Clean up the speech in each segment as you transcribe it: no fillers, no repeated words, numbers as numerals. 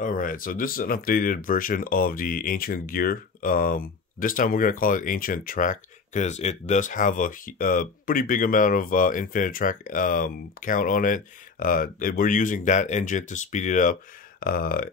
Alright, so this is an updated version of the Ancient Gear. This time we're going to call it AncientTrack because it does have a pretty big amount of Infinitrack count on it. We're using that engine to speed it up.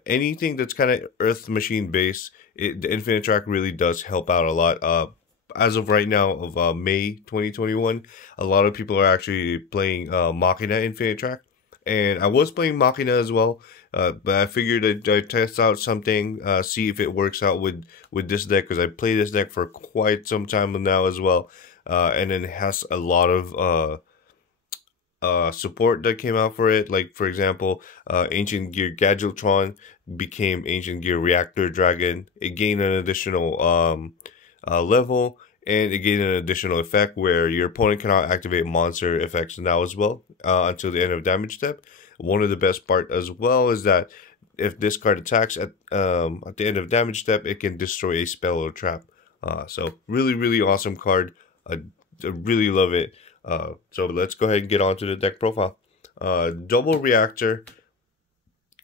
Anything that's kind of Earth machine based, the Infinitrack really does help out a lot. As of right now, of May 2021, a lot of people are actually playing Machina Infinitrack. And I was playing Machina as well, but I figured I'd test out something, see if it works out with this deck, because I played this deck for quite some time now as well, and then it has a lot of support that came out for it. Like, for example, Ancient Gear Gadgetron became Ancient Gear Reactor Dragon. It gained an additional level, and it gained an additional effect where your opponent cannot activate monster effects now as well until the end of damage step. One of the best part as well is that if this card attacks at the end of damage step, it can destroy a spell or trap. So really awesome card. I really love it. So let's go ahead and get on to the deck profile. Double reactor,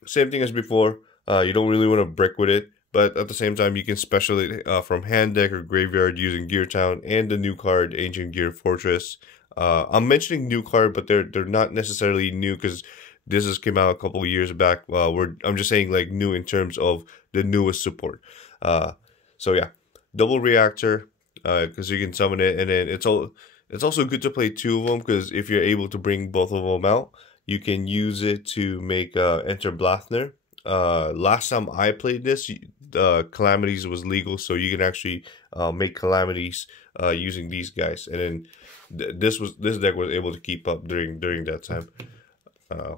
same thing as before. You don't really want to brick with it, but at the same time, you can special it from hand deck or graveyard using Gear Town and the new card, Ancient Gear Fortress. I'm mentioning new card, but they're not necessarily new because this has came out a couple of years back. I'm just saying like new in terms of the newest support. So yeah, double reactor because you can summon it, and then it's also good to play two of them because if you're able to bring both of them out, you can use it to make Enter Blathner. Last time I played this, Calamities was legal, so you can actually make Calamities using these guys, and then this deck was able to keep up during that time.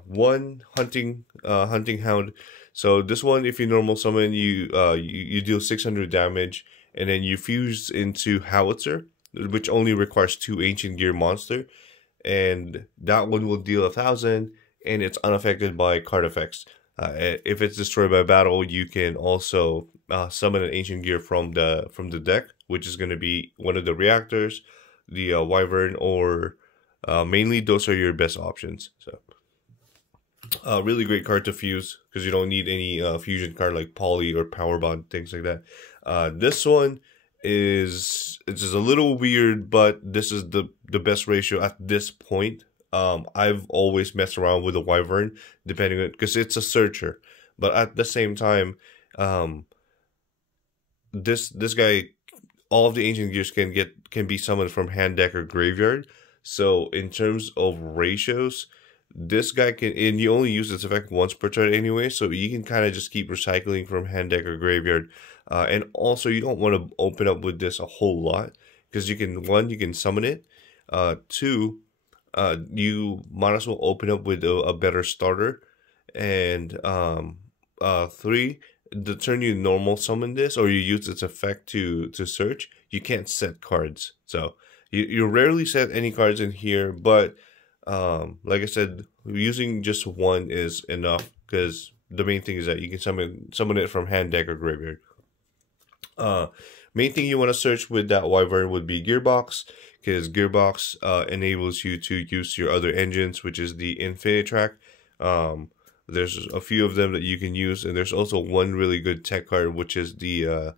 One hunting hound. So this one, if you normal summon, you deal 600 damage, and then you fuse into Howitzer, which only requires 2 Ancient Gear monster, and that one will deal 1,000, and it's unaffected by card effects. If it's destroyed by battle, you can also summon an Ancient Gear from the deck, which is going to be one of the reactors, the Wyvern, or mainly those are your best options. So really great card to fuse because you don't need any fusion card like Poly or Power Bond, things like that. This one it's just a little weird, but this is the best ratio at this point. I've always messed around with the Wyvern, depending on, because it's a searcher, but at the same time, this guy, all of the Ancient Gears can be summoned from hand deck or graveyard. So in terms of ratios, this guy can, and you only use this effect once per turn anyway, so you can kind of just keep recycling from hand deck or graveyard. And also you don't want to open up with this a whole lot because you can summon it. Two, you might as well open up with a better starter, and 3, the turn you normal summon this or you use its effect to search, you can't set cards. So you rarely set any cards in here, but like I said, using just one is enough because the main thing is that you can summon it from hand deck or graveyard. Main thing you want to search with that Wyvern would be Gearbox, because Gearbox enables you to use your other engines, which is the Infinitrack. There's a few of them that you can use, and there's also one really good tech card, which is the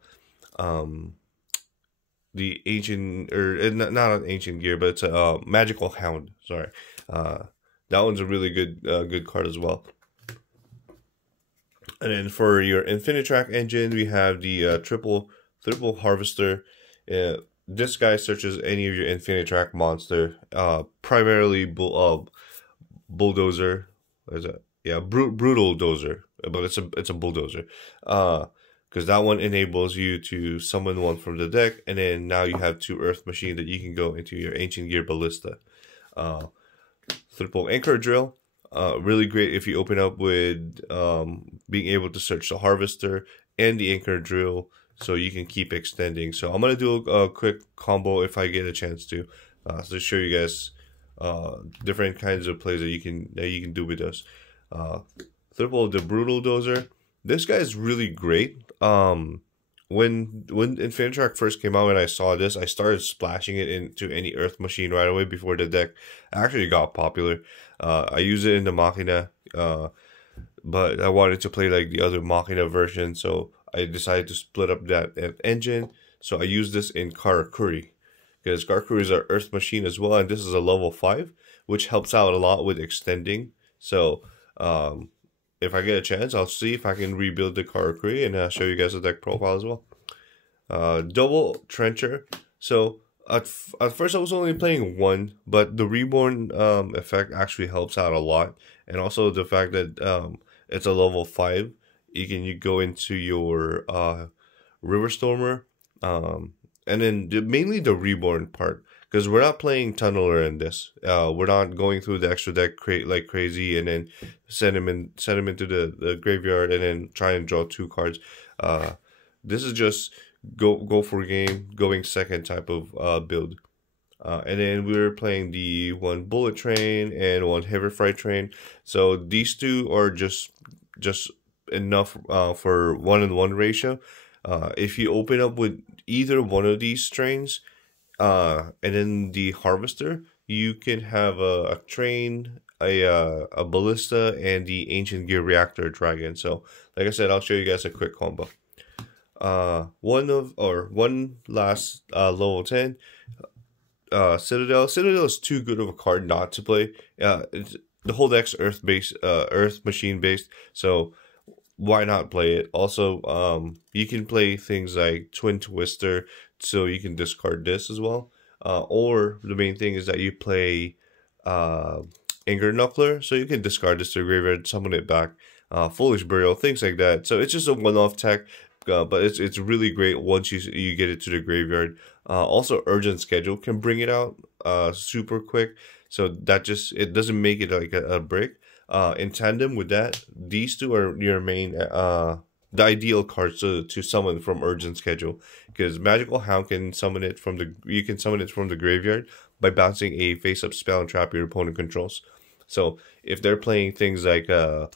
Ancient, or not an Ancient Gear, but it's a Magical Hound. Sorry, that one's a really good card as well. And then for your Infinitrack engine, we have the triple Harvester. This guy searches any of your Infinitrack monster, primarily Bulldozer. What is that? Yeah, Brutal Dozer, but it's a Bulldozer. Because that one enables you to summon one from the deck, and then now you have 2 Earth Machine that you can go into your Ancient Gear Ballista. Triple Anchor Drill. Really great if you open up with being able to search the Harvester and the Anchor Drill, so you can keep extending. So I'm gonna do a quick combo if I get a chance to show you guys different kinds of plays that you can do with this. Triple the Brutal Dozer. This guy is really great. When Infinitrack first came out and I saw this, I started splashing it into any Earth Machine right away before the deck actually got popular. I use it in the Machina, but I wanted to play like the other Machina version, so I decided to split up that engine. So I use this in Karakuri, because Karakuri is our Earth machine as well, and this is a level 5, which helps out a lot with extending. So if I get a chance, I'll see if I can rebuild the Karakuri and show you guys the deck profile as well. Double Trencher. So at first I was only playing one, but the Reborn effect actually helps out a lot, and also the fact that it's a level 5. You go into your River Stormer, and then mainly the Reborn part, because we're not playing Tunneler in this. We're not going through the extra deck like crazy and then send him into the graveyard and then try and draw 2 cards. This is just go for game, going second type of build. And then we're playing the 1 Bullet Train and 1 Heavy Freight Train. So these 2 are just enough for 1-in-1 ratio. If you open up with either one of these trains, and then the Harvester, you can have a train, a Ballista, and the Ancient Gear Reactor Dragon. So like I said, I'll show you guys a quick combo. One last level 10, Citadel. Citadel is too good of a card not to play. The whole deck's Earth machine based, so why not play it? Also, you can play things like Twin Twister, so you can discard this as well. Or the main thing is that you play Anger Knuckler, so you can discard this to the graveyard, summon it back. Foolish Burial, things like that. So it's just a one-off tech, but it's really great once you get it to the graveyard. Also, Urgent Schedule can bring it out super quick, so that it doesn't make it like a break. In tandem with that, these 2 are your main the ideal cards to summon from Urgent Schedule, because Magical Hound can summon it from the graveyard by bouncing a face-up spell and trap your opponent controls. So if they're playing things like what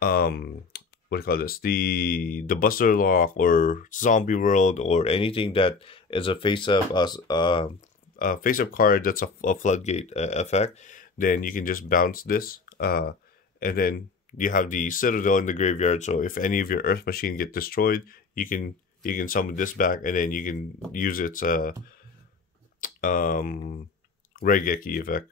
do you call this, the Buster Lock or Zombie World or anything that is a face-up card that's a floodgate effect, then you can just bounce this, and then you have the Citadel in the graveyard. So if any of your Earth machine get destroyed, you can summon this back, and then you can use its Regeki effect.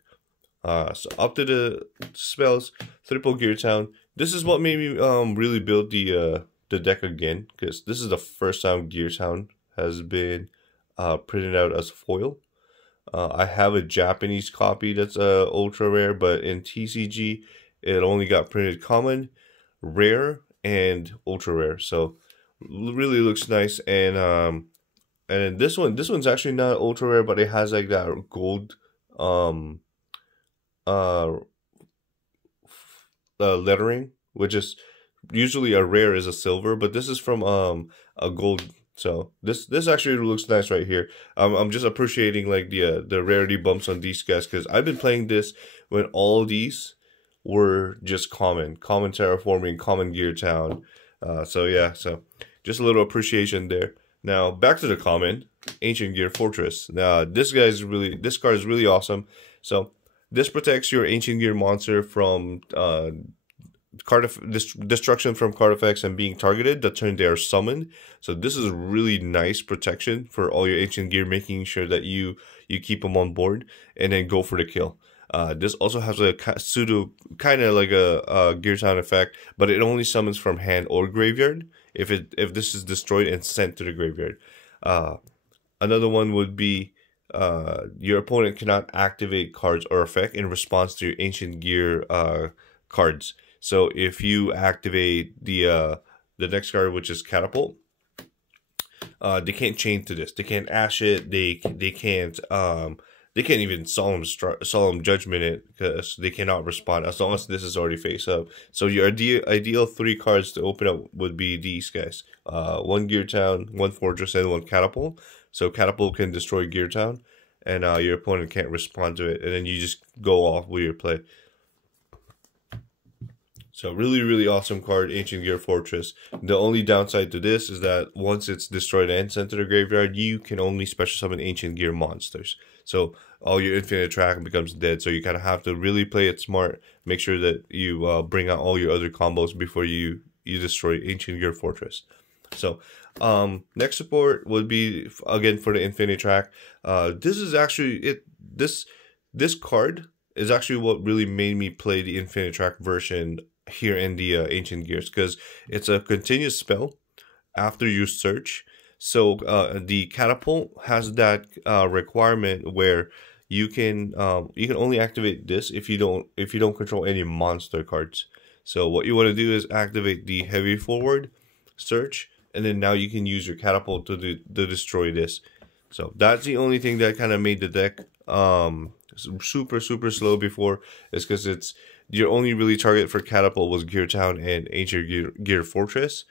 So up to the spells, Triple Gear Town. This is what made me really build the deck again, because this is the first time Gear Town has been printed out as foil. I have a Japanese copy that's ultra rare, but in TCG it only got printed common, rare, and ultra rare. So really looks nice. And this one's actually not ultra rare, but it has like that gold lettering, which is usually a rare is a silver, but this is from a gold. So this actually looks nice right here. I'm just appreciating like the rarity bumps on these guys, because I've been playing this when all these were just common Terraforming, common Gear Town. So yeah, so just a little appreciation there. Now back to the common Ancient Gear Fortress. Now this card is really awesome. So this protects your Ancient Gear monster from destruction from card effects and being targeted the turn they are summoned. So this is really nice protection for all your Ancient Gear, making sure that you keep them on board and then go for the kill. This also has a pseudo kind of like a Gear Town effect, but it only summons from hand or graveyard if this is destroyed and sent to the graveyard. Another one would be your opponent cannot activate cards or effect in response to your Ancient Gear cards. So if you activate the next card, which is Catapult, they can't chain to this. They can't ash it. They can't even solemn judgment it, because they cannot respond as long as this is already face up. So your ideal 3 cards to open up would be these guys: 1 Gear Town, 1 Fortress, and 1 Catapult. So Catapult can destroy Gear Town, and your opponent can't respond to it, and then you just go off with your play. So really, really awesome card, Ancient Gear Fortress. The only downside to this is that once it's destroyed and sent to the graveyard, you can only special summon Ancient Gear monsters. So all your Infinitrack becomes dead. So you kind of have to really play it smart. Make sure that you bring out all your other combos before you destroy AncientGear Fortress. So next support would be again for the Infinitrack. This is actually it. This card is actually what really made me play the Infinitrack version here in the Ancient Gears, because it's a continuous spell after you search. So the catapult has that requirement where you can only activate this if you don't control any monster cards. So what you want to do is activate the heavy forward, search, and then now you can use your catapult to destroy this. So that's the only thing that kind of made the deck super slow before, is because it's your only really target for catapult was Gear Town and AncientGear Fortress.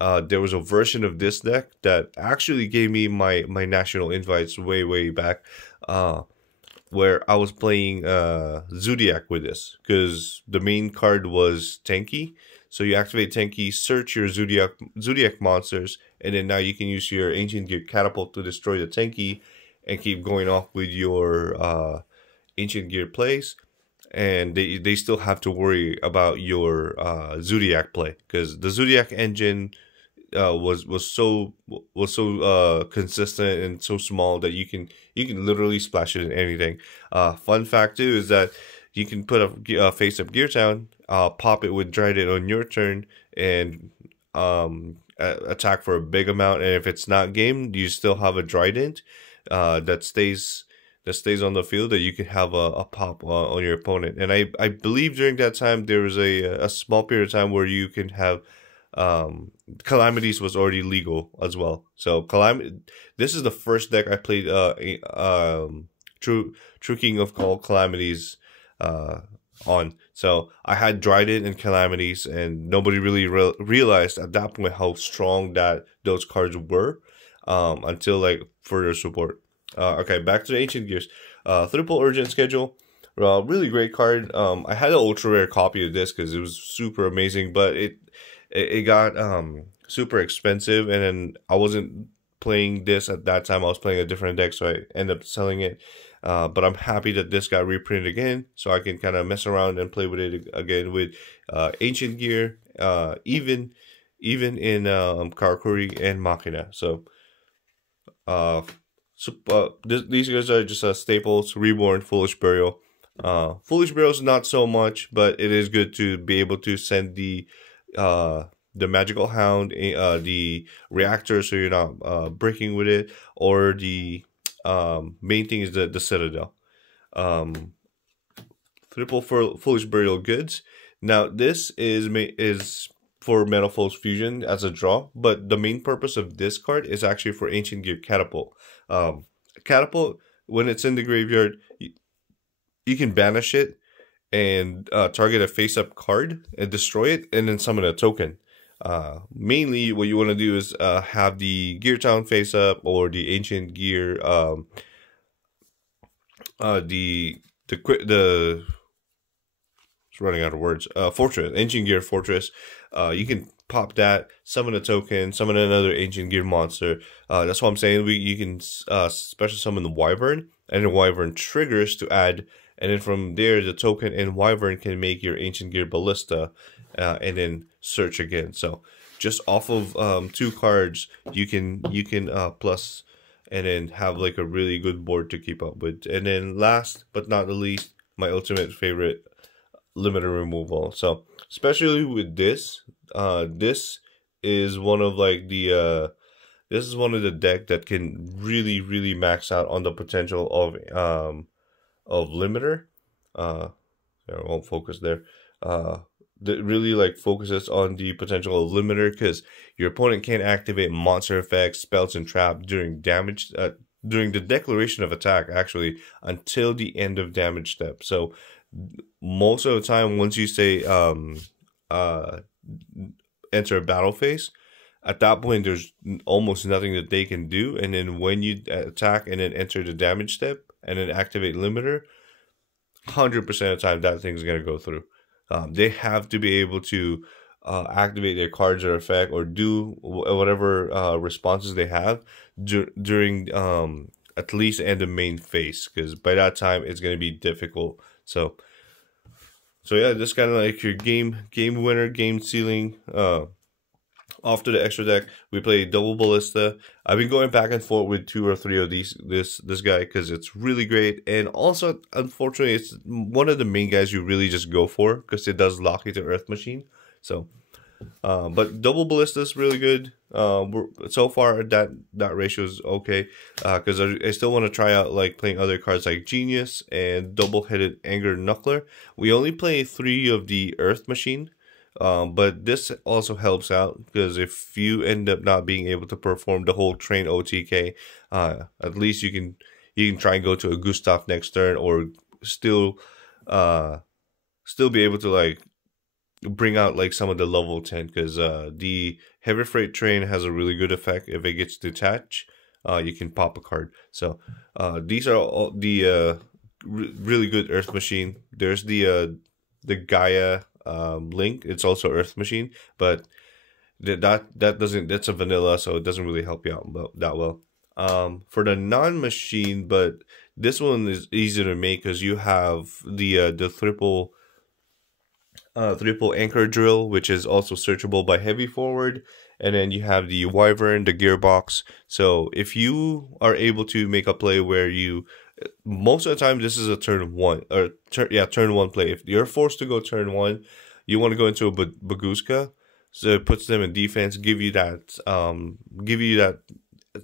There was a version of this deck that actually gave me my national invites way back, where I was playing Zodiac with this, because the main card was tanky. So you activate tanky, search your Zodiac monsters, and then now you can use your AncientGear Catapult to destroy the tanky and keep going off with your AncientGear plays. And they still have to worry about your Zodiac play, because the Zodiac engine was so consistent and so small that you can literally splash it in anything. Fun fact too is that you can put a face up Gear Town, pop it with Trident on your turn, and attack for a big amount. And if it's not gamed, you still have a Trident that stays on the field that you can have a pop on your opponent. And I believe during that time there was a small period of time where you can have Calamities was already legal as well. So this is the first deck I played True King of Calamities on. So I had Trident and Calamities, and nobody really realized at that point how strong those cards were until like further support. Okay, back to the Ancient Gears. Triple Urgent Schedule. Really great card. I had an ultra rare copy of this because it was super amazing, but it got super expensive, and then I wasn't playing this at that time. I was playing a different deck, so I ended up selling it. But I'm happy that this got reprinted again, so I can kind of mess around and play with it again with Ancient Gear, even in Karakuri and Machina. So these guys are just staples. Reborn, Foolish Burial. Foolish Burial is not so much, but it is good to be able to send the Magical Hound, the Reactor, so you're not breaking with it, or the main thing is the Citadel. Triple for Foolish Burial goods. Now this is for Metal Foes Fusion as a draw, but the main purpose of this card is actually for Ancient Gear Catapult. Catapult, when it's in the graveyard, you can banish it and target a face-up card and destroy it, and then summon a token. Mainly, what you want to do is have the Gear Town face-up, or the Ancient Gear, running out of words. Fortress, Ancient Gear Fortress. You can pop that, summon a token, summon another Ancient Gear monster. That's what I'm saying. You can special summon the Wyvern, and the Wyvern triggers to add, and then from there the token and Wyvern can make your Ancient Gear Ballista, and then search again. So just off of 2 cards, you can plus, and then have like a really good board to keep up with. And then last but not the least, my ultimate favorite, limiter removal. So especially with this, this is one of like the this is one of the deck that can really max out on the potential of limiter. I won't focus there. That really like focuses on the potential of limiter, because your opponent can't activate monster effects, spells, and trap during damage during the declaration of attack, actually, until the end of damage step. So most of the time, once you say enter a battle phase, at that point there's almost nothing that they can do. And then when you attack and then enter the damage step and then activate limiter, 100% of the time that thing's gonna go through. They have to be able to activate their cards or effect, or do whatever responses they have during at least end the main phase, because by that time it's going to be difficult. So yeah, this kind of like your game winner, game sealing. Off to the extra deck, we play double ballista. I've been going back and forth with 2 or 3 of these this guy because it's really great, and also unfortunately it's one of the main guys you really just go for because it does lock you to Earth Machine. So but double ballista is really good. So far that ratio is okay, because I still want to try out like playing other cards like Genius and double-headed Anger Knuckler. We only play 3 of the Earth Machine. But this also helps out because if you end up not being able to perform the whole train OTK, at least you can try and go to a Gustav next turn, or still be able to like bring out like some of the level 10, because the heavy freight train has a really good effect. If it gets detached, you can pop a card. So these are all the really good Earth Machine. There's the Gaia Link. It's also Earth Machine, but that doesn't, that's a vanilla, so it doesn't really help you out that well. For the non-machine, but this one is easy to make because you have the triple anchor drill, which is also searchable by heavy forward, and then you have the wyvern, the gearbox. So if you are able to make a play where you, most of the time this is a turn 1 or turn 1 play. If you're forced to go turn 1, you want to go into a Baguska, so it puts them in defense, give you that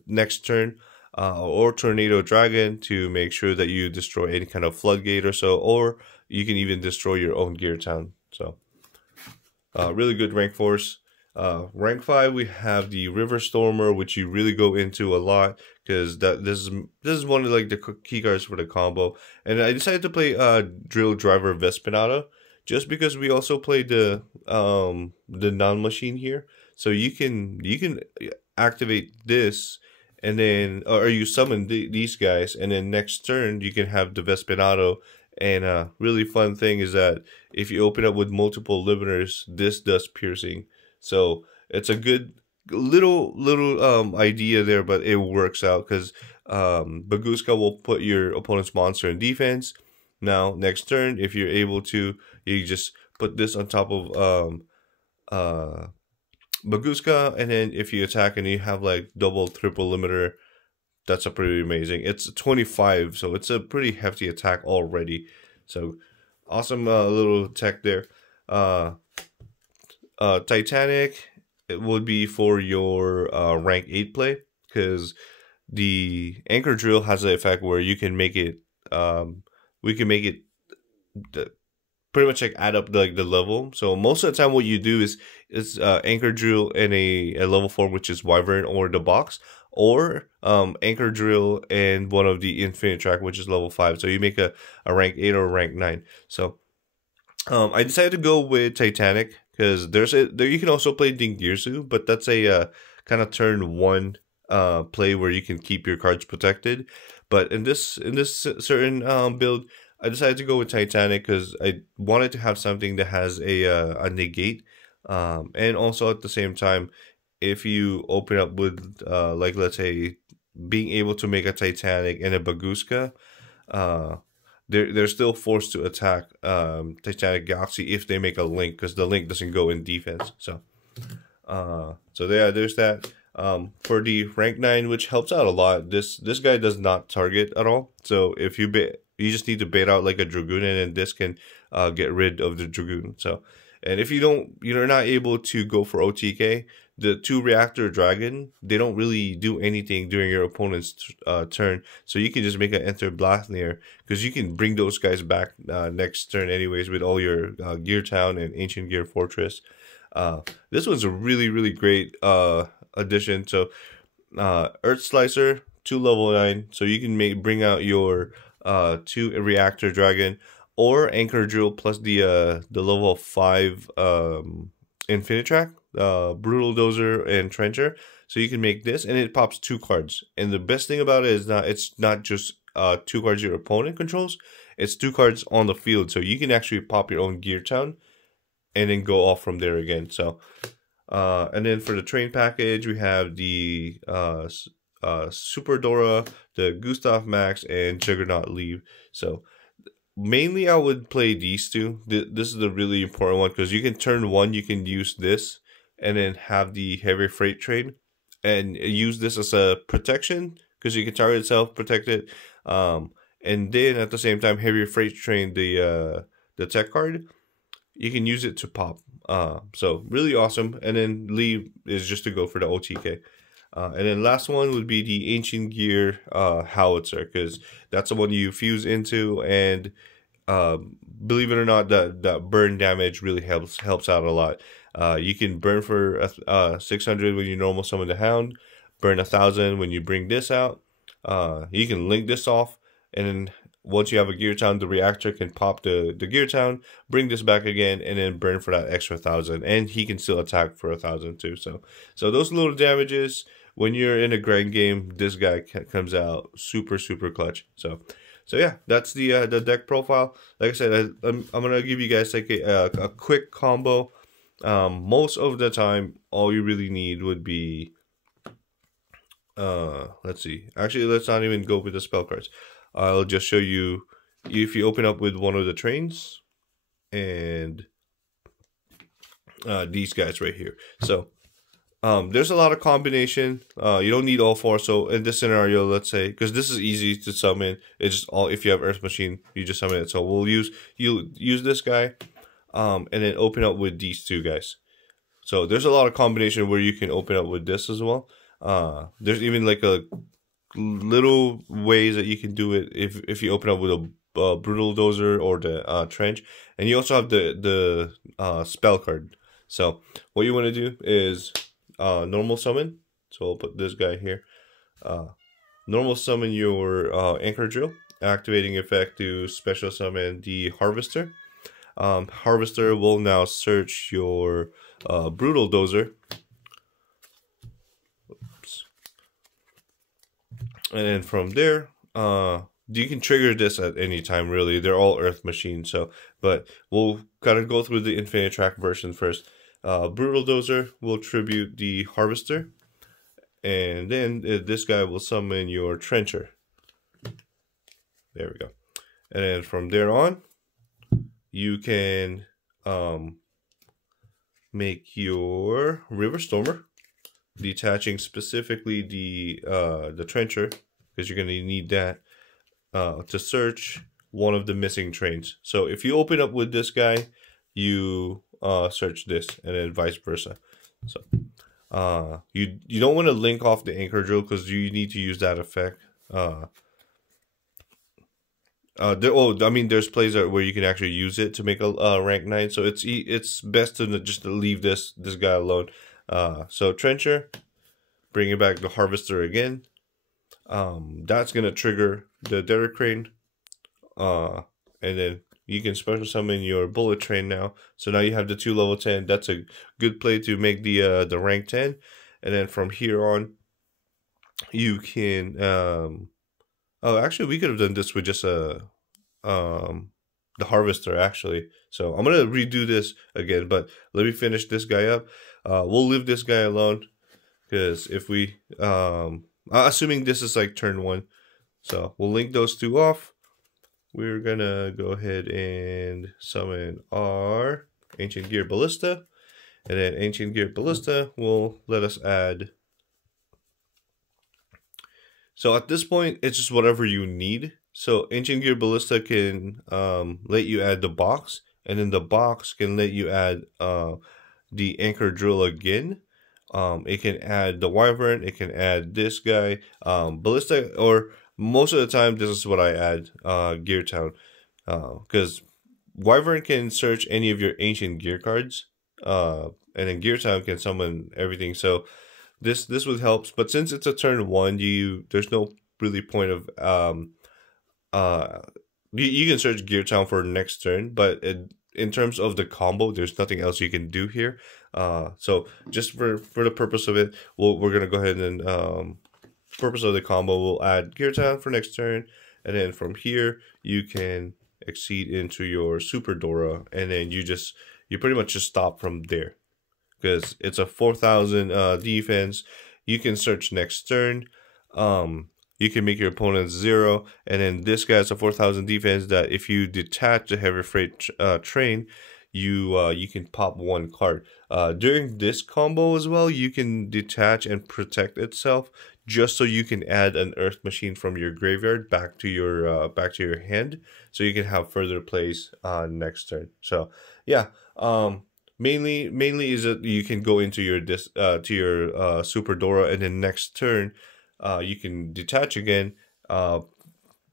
next turn, or Tornado Dragon to make sure that you destroy any kind of floodgate or so, or you can even destroy your own gear town. So really good rank force. Rank 5, we have the River Stormer, which you really go into a lot because this is one of like the key cards for the combo. And I decided to play Drill Driver Vespinata just because we also play the non-machine here. So you can activate this, and then or you summon these guys, and then next turn you can have the Vespinato. And a really fun thing is that if you open up with multiple limiters, this does piercing. So it's a good little idea there, but it works out because Baguska will put your opponent's monster in defense. Now next turn, if you're able to, you just put this on top of Baguska, and then if you attack and you have like double, triple limiter, that's a pretty amazing. It's 25, so it's a pretty hefty attack already. So awesome little tech there. Titanic, it would be for your rank 8 play, because the Anchor Drill has the effect where you can make it, we can make it pretty much like add up the level. So most of the time what you do is Anchor Drill in a level 4, which is Wyvern or the box, or Anchor Drill and one of the Infinitrack, which is level 5. So you make a rank 8 or rank 9. So I decided to go with Titanic because there you can also play Dingirsu, but that's a kind of turn 1 play where you can keep your cards protected. But in this certain build, I decided to go with Titanic because I wanted to have something that has a negate, and also at the same time, if you open up with like let's say being able to make a Titanic and a Baguska, they're still forced to attack Titanic Galaxy if they make a link, because the link doesn't go in defense. So yeah, there's that. For the rank 9, which helps out a lot, this guy does not target at all. So if you just need to bait out like a Dragoon, and then this can get rid of the Dragoon. So, and if you're not able to go for OTK, the 2 reactor dragon, they don't really do anything during your opponent's turn. So you can just make an enter Blathnir, because you can bring those guys back next turn anyways with all your Gear Town and Ancient Gear Fortress. This one's a really great addition. So Earth Slicer, 2 level 9, so you can bring out your 2 reactor dragon, or Anchor Drill plus the level 5 Infinitrack, Brutal Dozer and Trencher. So you can make this, and it pops 2 cards. And the best thing about it is it's not just 2 cards your opponent controls, it's 2 cards on the field. So you can actually pop your own Gear Town and then go off from there again. So and then for the train package, we have the Super Dora, the Gustav Max, and Juggernaut leave. So mainly I would play these two. This is the really important one because you can turn one, you can use this and then have the heavy freight train and use this as a protection because you can target itself, protect it. And then at the same time, heavy freight train, the tech card, you can use it to pop. So really awesome. And then leave is just to go for the OTK. And then last one would be the AncientGear howitzer, because that's the one you fuse into, and believe it or not, that burn damage really helps out a lot. You can burn for 600 when you normal summon the Hound, burn 1,000 when you bring this out. You can link this off, and then once you have a Gear Town, the reactor can pop the Gear Town, bring this back again, and then burn for that extra 1,000. And he can still attack for 1,000 too. So those little damages, when you're in a grind game, this guy comes out super clutch. So yeah, that's the deck profile. Like I said, I'm gonna give you guys like a quick combo. Most of the time, all you really need would be let's see. Actually, let's not even go with the spell cards. I'll just show you if you open up with one of the trains and these guys right here. So there's a lot of combination. You don't need all four. So in this scenario, let's say, because this is easy to summon, it's just all, if you have Earth Machine, you just summon it. So we'll use this guy, and then open up with these two guys. So there's a lot of combination where you can open up with this as well. There's even like a little ways that you can do it if you open up with a Brutal Dozer or the Trench, and you also have the spell card. So what you want to do is normal summon. So I'll put this guy here. Normal summon your Anchor Drill, activating effect to special summon the Harvester. Harvester will now search your Brutal Dozer. Oops. And then from there, you can trigger this at any time, really. They're all Earth machines, so, but we'll kind of go through the Infinitrack version first. Brutal Dozer will tribute the Harvester, and then this guy will summon your Trencher. There we go. And then from there on, you can make your River Stormer, detaching specifically the Trencher, because you're going to need that to search one of the missing trains. So if you open up with this guy, you search this, and then vice versa. So you don't want to link off the Anchor Drill because you need to use that effect. There's plays where you can actually use it to make a rank 9. So it's best to just leave this guy alone. So Trencher, bringing back the Harvester again. That's gonna trigger the Derrick Crane. And then you can special summon your Bullet Train now. So now you have the 2 level 10. That's a good play to make the rank 10. And then from here on, you can actually we could have done this with just the Harvester actually. So I'm gonna redo this again, but let me finish this guy up. We'll leave this guy alone because if we assuming this is like turn 1, so we'll link those two off. We're gonna go ahead and summon our AncientGear Ballista, and then AncientGear Ballista will let us add. So at this point, it's just whatever you need. So AncientGear Ballista can let you add the box, and then the box can let you add the Anchor Drill again. It can add the Wyvern, it can add this guy, Ballista, or most of the time this is what I add, Gear Town, because Wyvern can search any of your ancient gear cards, and then Gear Town can summon everything. So this would help, but since it's a turn 1, there's no really point of you can search Gear Town for next turn, but in terms of the combo, there's nothing else you can do here. So just for the purpose of it, we're gonna go ahead and purpose of the combo, we'll add Gear Town for next turn, and then from here you can exceed into your Super Dora, and then you pretty much just stop from there because it's a 4,000 defense. You can search next turn. you can make your opponent 0, and then this guy has a 4,000 defense that if you detach the heavy freight train, you can pop 1 card. During this combo as well, you can detach and protect itself, just so you can add an earth machine from your graveyard back to your hand, so you can have further plays next turn. So yeah, mainly is that you can go into your Super Dora, and then next turn you can detach again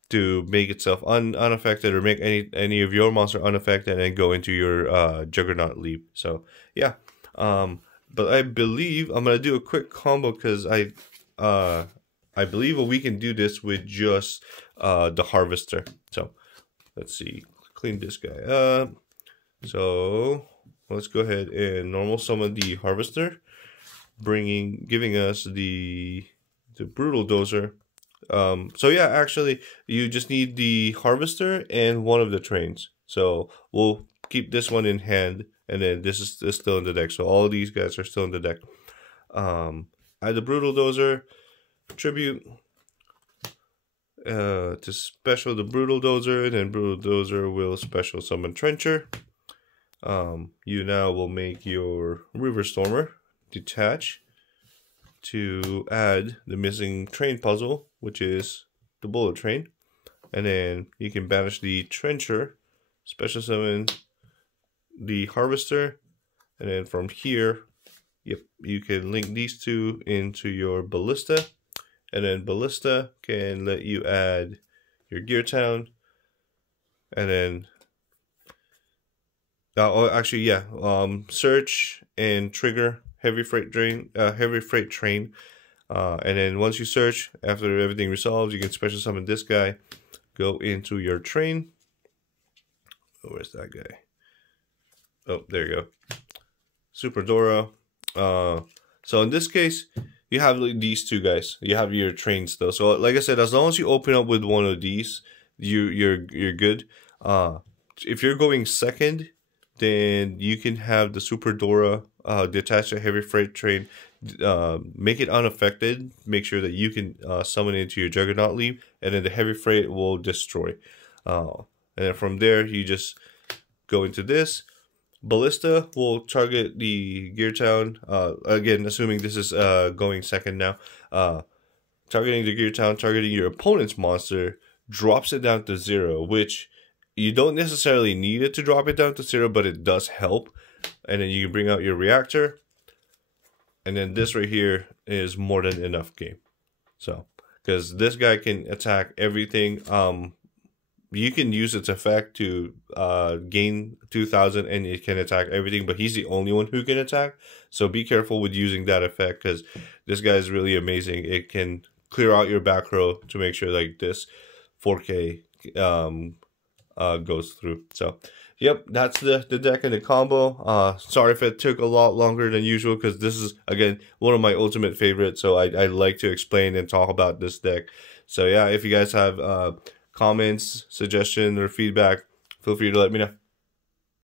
to make itself unaffected, or make any of your monster unaffected, and go into your Juggernaut Leap. So yeah, but I believe I'm gonna do a quick combo because I believe we can do this with just the Harvester. So let's see, clean this guy up. So let's go ahead and normal summon the Harvester, giving us the Brutal Dozer. So yeah, actually you just need the Harvester and 1 of the trains. So we'll keep this one in hand, and then this is still in the deck. So all of these guys are still in the deck. Add the Brutal Dozer, tribute to special the Brutal Dozer, and then Brutal Dozer will special summon Trencher. You now will make your River Stormer detach to add the missing train puzzle, which is the Bullet Train, and then you can banish the Trencher, special summon the Harvester, and then from here, yep, you can link these 2 into your Ballista, and then Ballista can let you add your Gear Town, and then actually yeah, search and trigger heavy freight train, and then once you search, after everything resolves, you can special summon this guy, go into your train. Oh, where's that guy? Oh, there you go, Super Dora. So in this case, you have like these 2 guys. You have your trains though. So like I said, as long as you open up with 1 of these, you're good. If you're going second, then you can have the Super Dora detach a heavy freight train, make it unaffected, make sure that you can summon it into your Juggernaut Leap, and then the heavy freight will destroy. And then from there, you just go into this. Ballista will target the Gear Town, again, assuming this is going second now. Targeting the Gear Town, targeting your opponent's monster, drops it down to 0, which you don't necessarily need it to drop it down to 0, but it does help. And then you can bring out your reactor, and then this right here is more than enough game. So, because this guy can attack everything. You can use its effect to gain 2,000, and it can attack everything, but he's the only one who can attack. So be careful with using that effect, because this guy is really amazing. It can clear out your back row to make sure like this 4K goes through. So yep, that's the deck and the combo. Sorry if it took a lot longer than usual, because this is, again, one of my ultimate favorites, so I like to explain and talk about this deck. So yeah, if you guys have comments, suggestions, or feedback, feel free to let me know.